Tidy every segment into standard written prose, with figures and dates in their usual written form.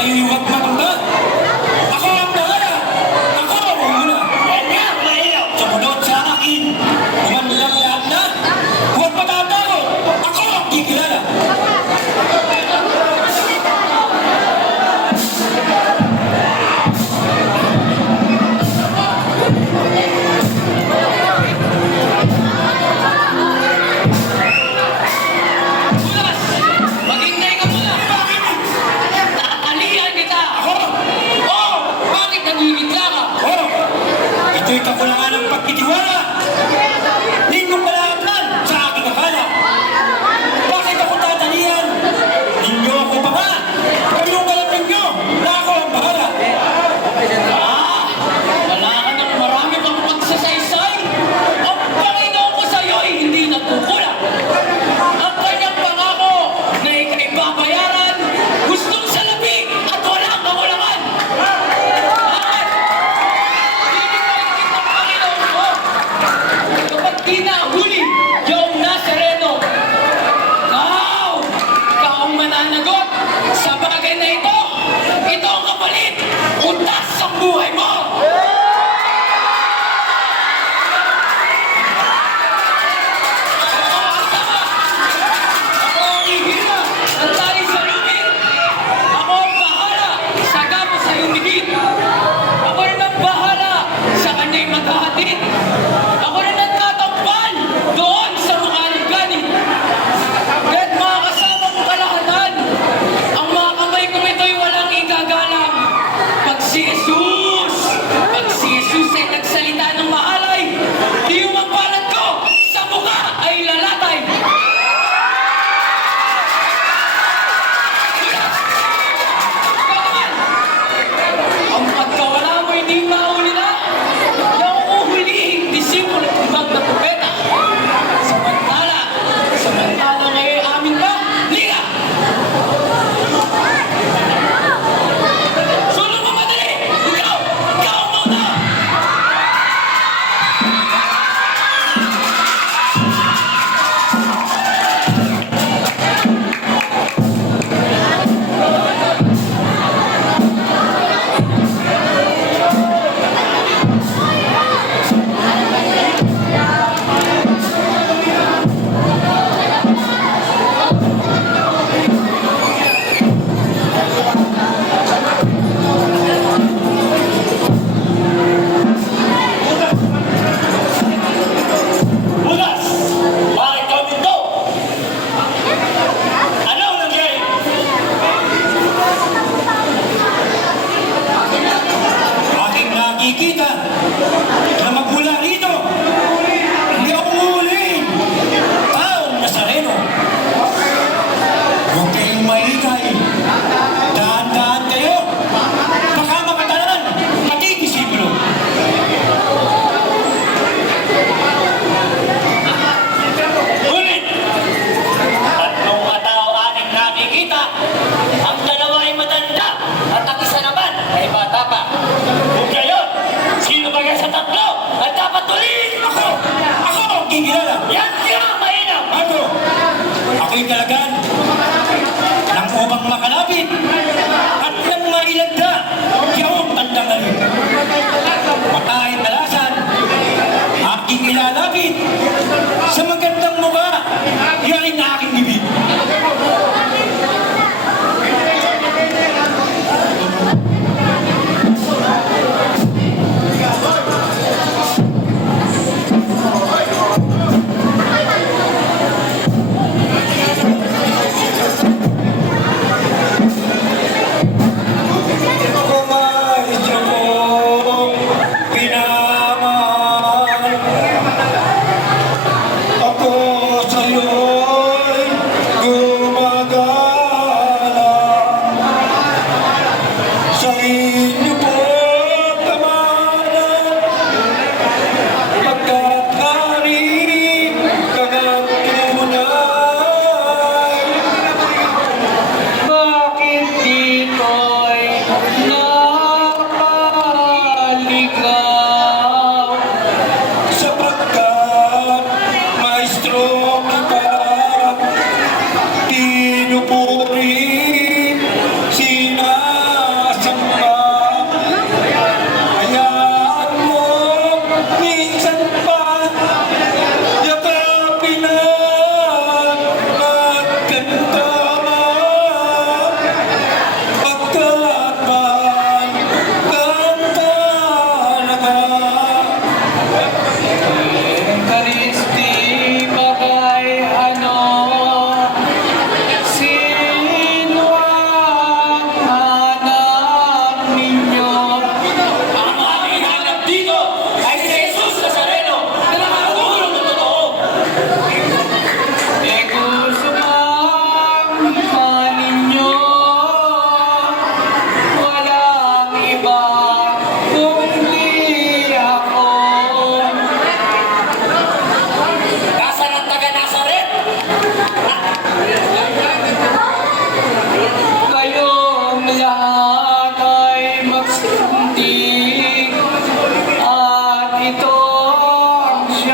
kayo'y huwag matuta. Ako ang bahala. Ako ang una. Yan nga, mahirap. Sumunod sa akin. Umandang lahat na. Huwag matatakot. Ako ang kikilala. Bulas! Maghintay ka muna! Nakatalian kita! Ako! Oh! Bakit nagigitla ka? Oh! Ito'y kakulangan ng pagtitiwala. Ninyong kalahatan sa aking akala. Bakit ako tatalian? Ninyo ako pa nga. Kayong alam ninyo na ako ang bahala. Ah! Wala ka ng marami pang pagsasaysay! Ang Panginoon ko sa'yo ay hindi nagkukulang! Ang kanyang pangako na ika'y babayaran, gustong salapig at walang kakulangan! Bakit? Bibigay kita ng Panginoon ko! Kapag di nahuli yung Nazareno, ikaw ang mananagot sa bagay na ito! Ito ang kapalit! Utas ang buhay mo! Ako ang ihina ng tali sa lumin. Ako ang bahala sa gapos sa iyong higit. Ako rin ang bahala sa kanya'y maghahatid. Ako rin ang tatakpan doon sa makaligani. Kaya't mga kasama kong kalahatan, ang mga kamay kong ito'y walang igagalang. Pag si Jesus ay nagsalita ng mahalay, di yung magpalat ko sa mukha ay lalatay. Ikaw naman, ang pagkawala mo hindi mahuli na, yung uhulihing disipulo ng ibang na propeta. Samantala ngayon amin ba? Liga! Sulong mo madali! Ikaw ang mauna! Bulas! Bakit ka minto? Ano ang nangyari? Aking nakikita na magmula rito. Hindi ako uulihin. Taong Nazareno. Huwag kayong maingay. Dahan-dahan kayo. Baka makatalan. Pati disipulo. Ngunit, tatlong katao ating nakikita. Ang dalawa ay matanda at ang isa naman ay bata pa. Kung gayon, sino ba yan sa tatlo at dapat tuloy? Ako! Ako ang kikilala. Yan siya ang mainam! Ako! Ako'y kalagan ng upang makalapit at ng mailagda kiyong tandang alin. Matahin talasan, aking ilalapit sa magandang mukha, yaring na aking bibig. Kumalis ako, pinamahal. Ako sa'yo'y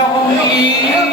akong umiiyak.